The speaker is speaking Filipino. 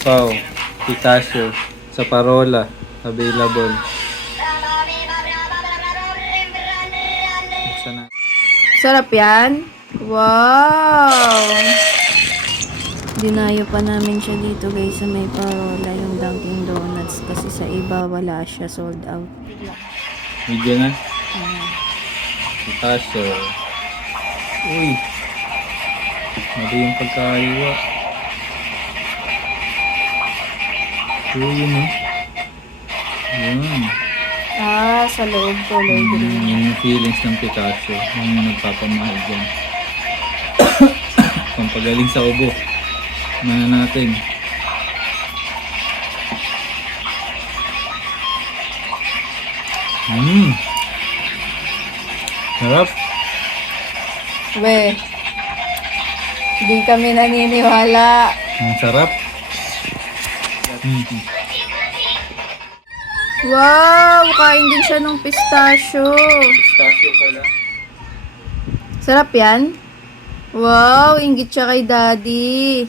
Siopaw, pistachio, sa parola, available. Buksan na. Sarap yan? Wow! Dinayo pa namin siya dito guys sa may parola, yung Dunkin Donuts. Kasi sa iba wala siya, sold out. Video na. Pistachio. Uy. Mali yung pagkaiwa. Uy, yun oh. Yun. Ah, sa loob color green. Yun yung feelings ng Picasso. Yun yung nagpapamahal dyan. Pampagaling sa ubo. Mana natin. Sarap. We, di kami naniniwala. Ang sarap. Wow! Kain din siya ng pistachio. Pistachio pala. Sarap yan? Wow! Inggit siya kay daddy.